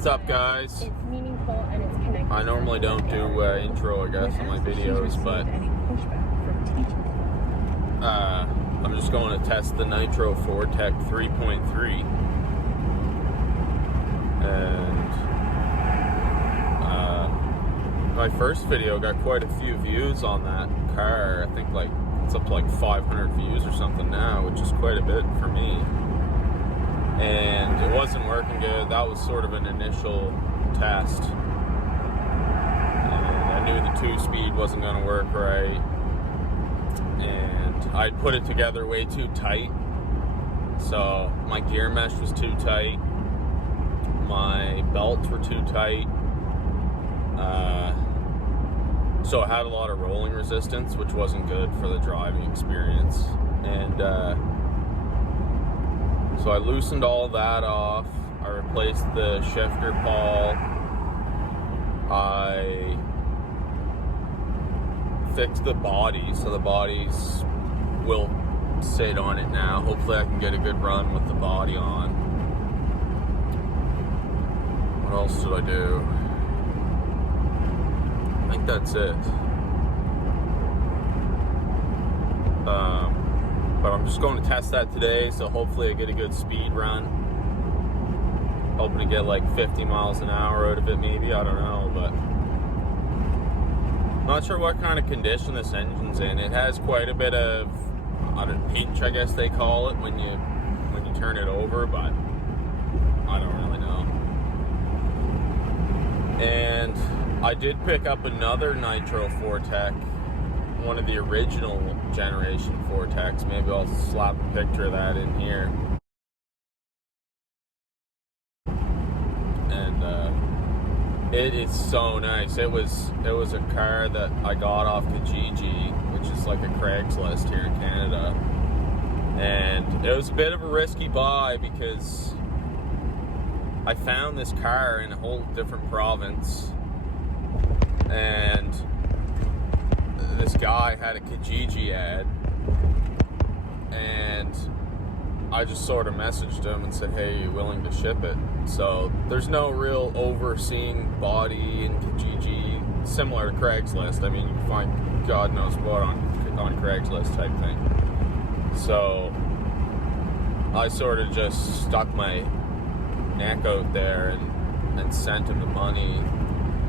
What's up, guys? I normally don't do intro, I guess, in my videos, but I'm just going to test the Nitro Tech 3.3, and my first video got quite a few views on that car. I think like it's up to like 500 views or something now, which is quite a bit for me. And it wasn't working good. That was sort of an initial test. And I knew the 2-speed wasn't going to work right. And I put it together way too tight. So my gear mesh was too tight. My belts were too tight. So it had a lot of rolling resistance, which wasn't good for the driving experience. And so I loosened all that off. I replaced the shifter pawl. I fixed the body, so the bodies will sit on it now. Hopefully I can get a good run with the body on. What else did I do? I think that's it. But I'm just going to test that today, so hopefully I get a good speed run. Hoping to get like 50 miles an hour out of it, maybe. I don't know, but not sure what kind of condition this engine's in. It has quite a bit of, I don't know, pinch, I guess they call it, when you turn it over, but I don't really know. And I did pick up another Nitro Tech, one of the original generation Techs. Maybe I'll slap a picture of that in here. And it is so nice. It was a car that I got off Kijiji, which is like a Craigslist here in Canada. And it was a bit of a risky buy because I found this car in a whole different province, and this guy had a Kijiji ad, and I just sort of messaged him and said, hey, are you willing to ship it? So there's no real overseeing body in Kijiji, similar to Craigslist. I mean, you can find God knows what on Craigslist type thing. So I sort of just stuck my neck out there and sent him the money.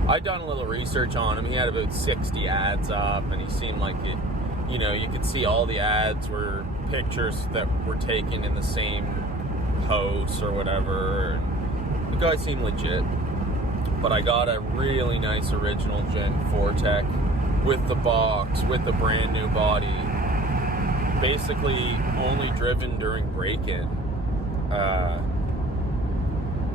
I'd done a little research on him. He had about 60 ads up, and he seemed like it, you know, you could see all the ads were pictures that were taken in the same house or whatever. The guy seemed legit. But I got a really nice original Gen 4 Tech with the box, with the brand new body. Basically only driven during break-in.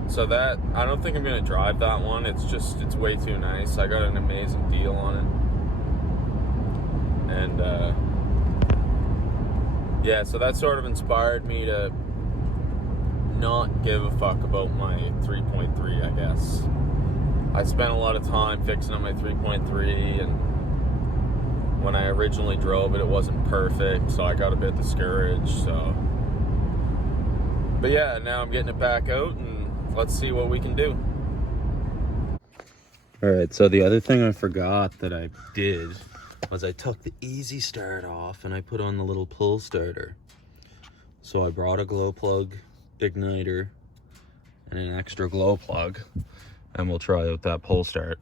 So that, I don't think I'm going to drive that one. It's way too nice. I got an amazing deal on it. And, yeah, so that sort of inspired me to not give a fuck about my 3.3, I guess. I spent a lot of time fixing up my 3.3, and when I originally drove it, it wasn't perfect, so I got a bit discouraged, so. But yeah, now I'm getting it back out, and let's see what we can do. Alright, so the other thing I forgot that I did was I took the easy start off and I put on the little pull starter. So I brought a glow plug igniter and an extra glow plug, and we'll try out that pull start.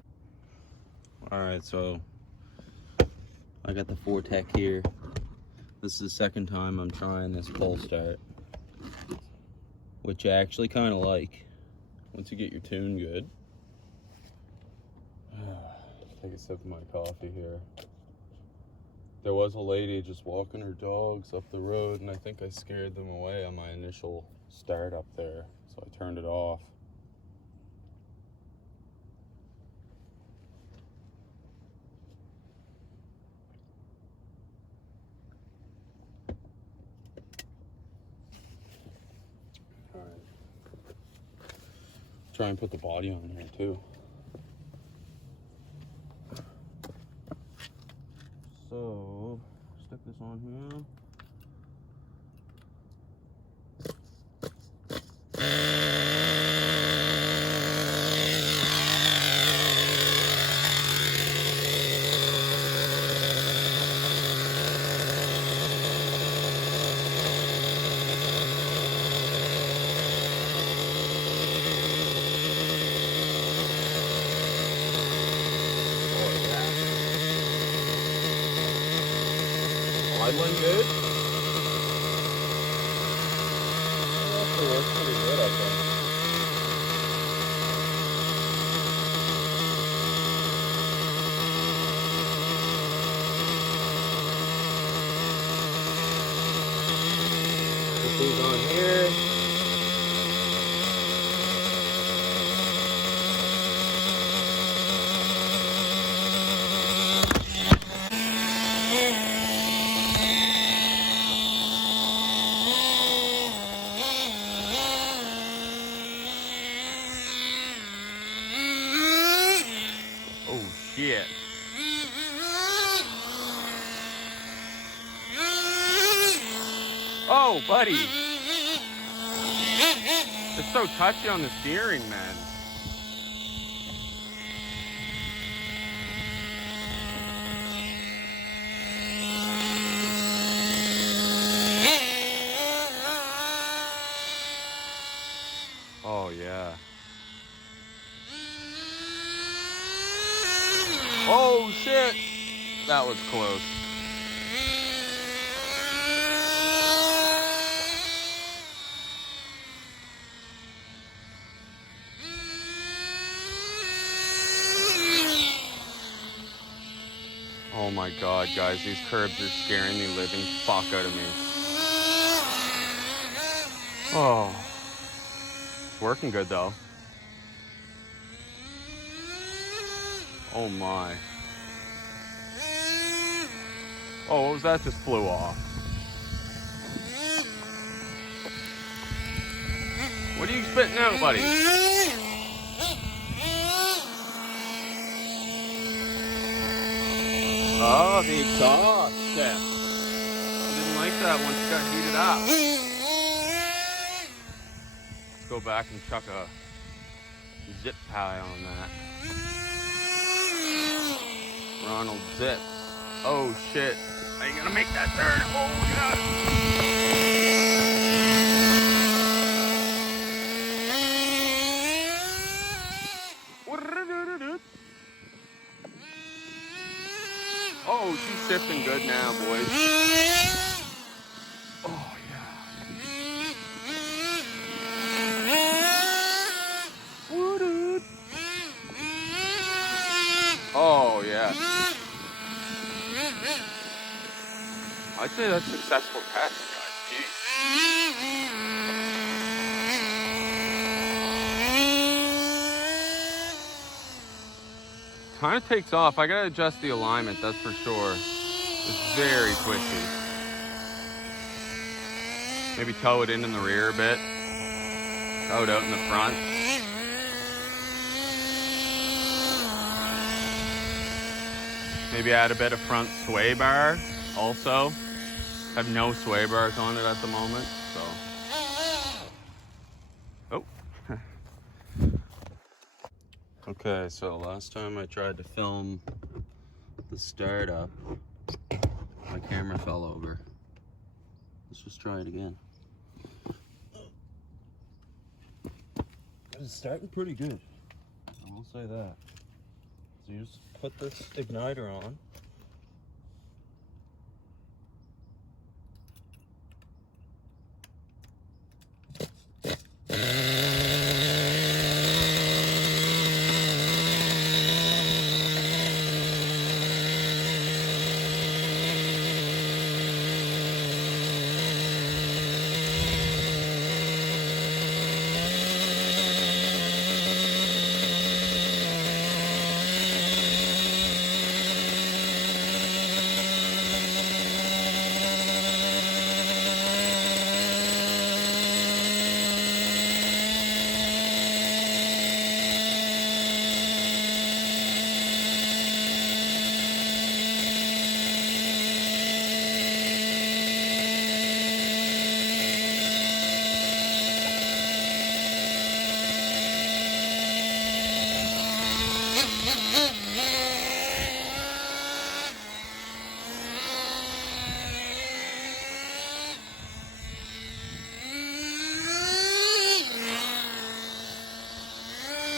Alright, so I got the Tech here. This is the second time I'm trying this pull start, which I actually kind of like. Once you get your tune good. Take a sip of my coffee here. There was a lady just walking her dogs up the road, and I think I scared them away on my initial start up there, so I turned it off. Try and put the body on here too. So, stick this on here. idling good. It actually works pretty good, I think. Put these on here. Shit. Oh, buddy. It's so touchy on the steering, man. Oh, yeah. Oh, shit. That was close. Oh my God, guys, these curbs are scaring the living fuck out of me. Oh. It's working good though. Oh my. Oh, what was that? Just flew off. What are you spitting out, buddy? Oh, the exhaust. Yeah. I didn't like that once it got heated up. Let's go back and chuck a zip tie on that. Ronald Zip. Oh shit. Are you gonna make that turn? Oh God. Oh, she's shifting good now, boys. Oh yeah. Oh yeah. I'd say that's a successful test, guys. Jeez. Kind of takes off. I gotta adjust the alignment, that's for sure. It's very twisty. Maybe tow it in the rear a bit. Tow it out in the front. Maybe add a bit of front sway bar also. Have no sway bars on it at the moment, so. Oh. Okay, so last time I tried to film the startup, my camera fell over. Let's just try it again. It's starting pretty good, I will say that. So you just put this igniter on.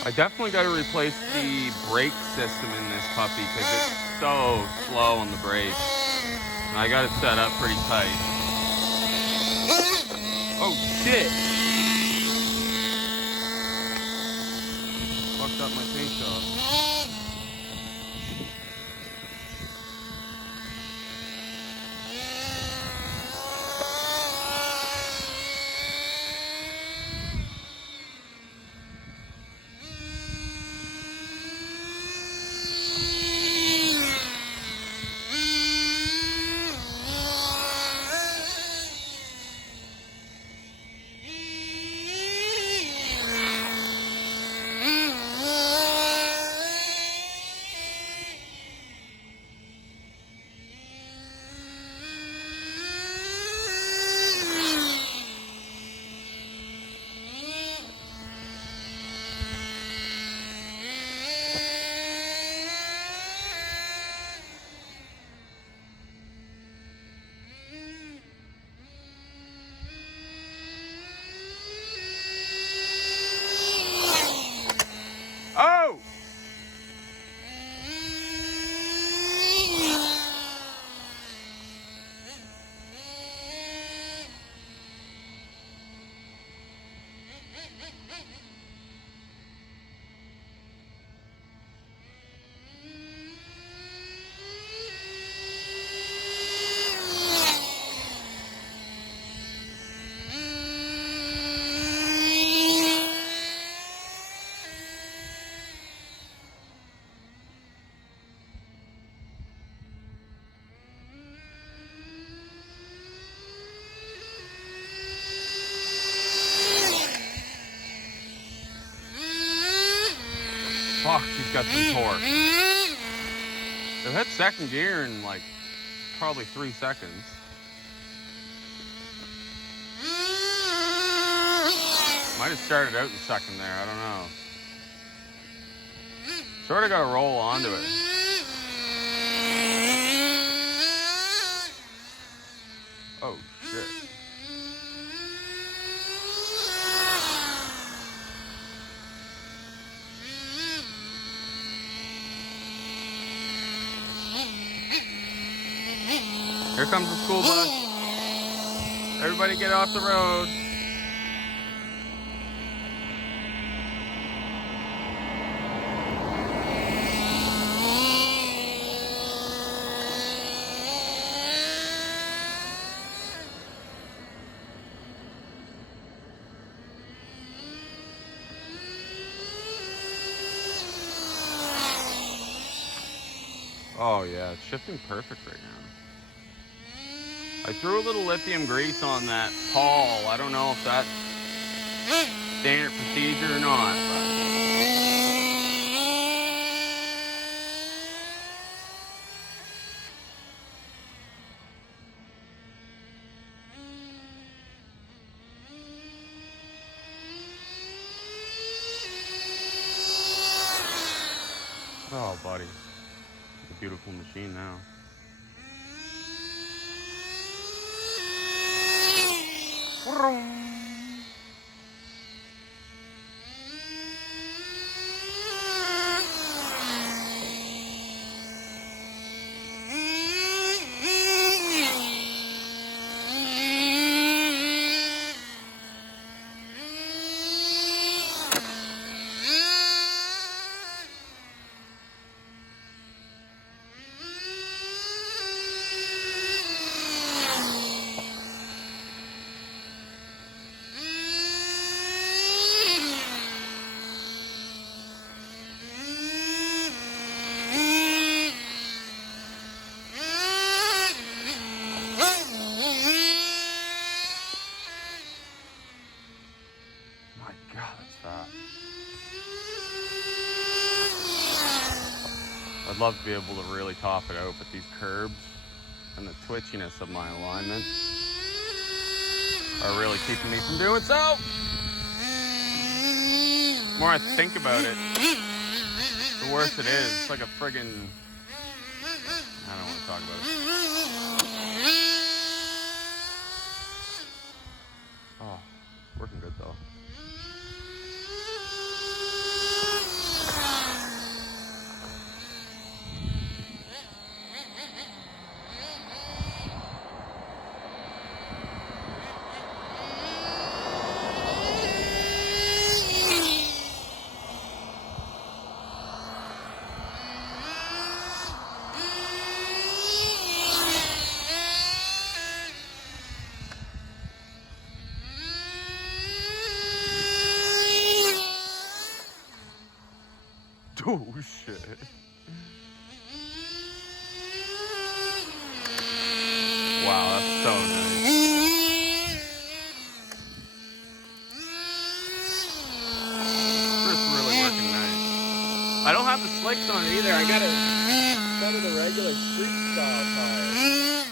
I definitely got to replace the brake system in this puppy because it's so slow on the brakes. I got it set up pretty tight. Oh shit! Fucked up my paint job. Oh! Fuck, he's got some torque. It hit second gear in like probably 3 seconds. Might have started out in second there, I don't know. Sort of got to roll onto it. Oh shit. Here comes the school bus. Everybody get off the road. Oh yeah, it's shifting perfect right now. I threw a little lithium grease on that pawl. I don't know if that's standard procedure or not. But... oh, buddy. It's a beautiful machine now. I'd love to be able to really top it out, but these curbs and the twitchiness of my alignment are really keeping me from doing so. The more I think about it, the worse it is. It's like a friggin'... I don't want to talk about it. Oh, working good though. Oh shit. Wow, that's so nice. It's really working nice. I don't have the slicks on it either. I got it set of the regular street style tires.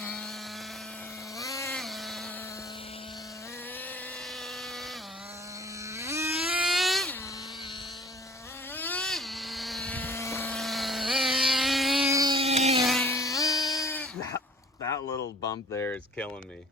That little bump there is killing me.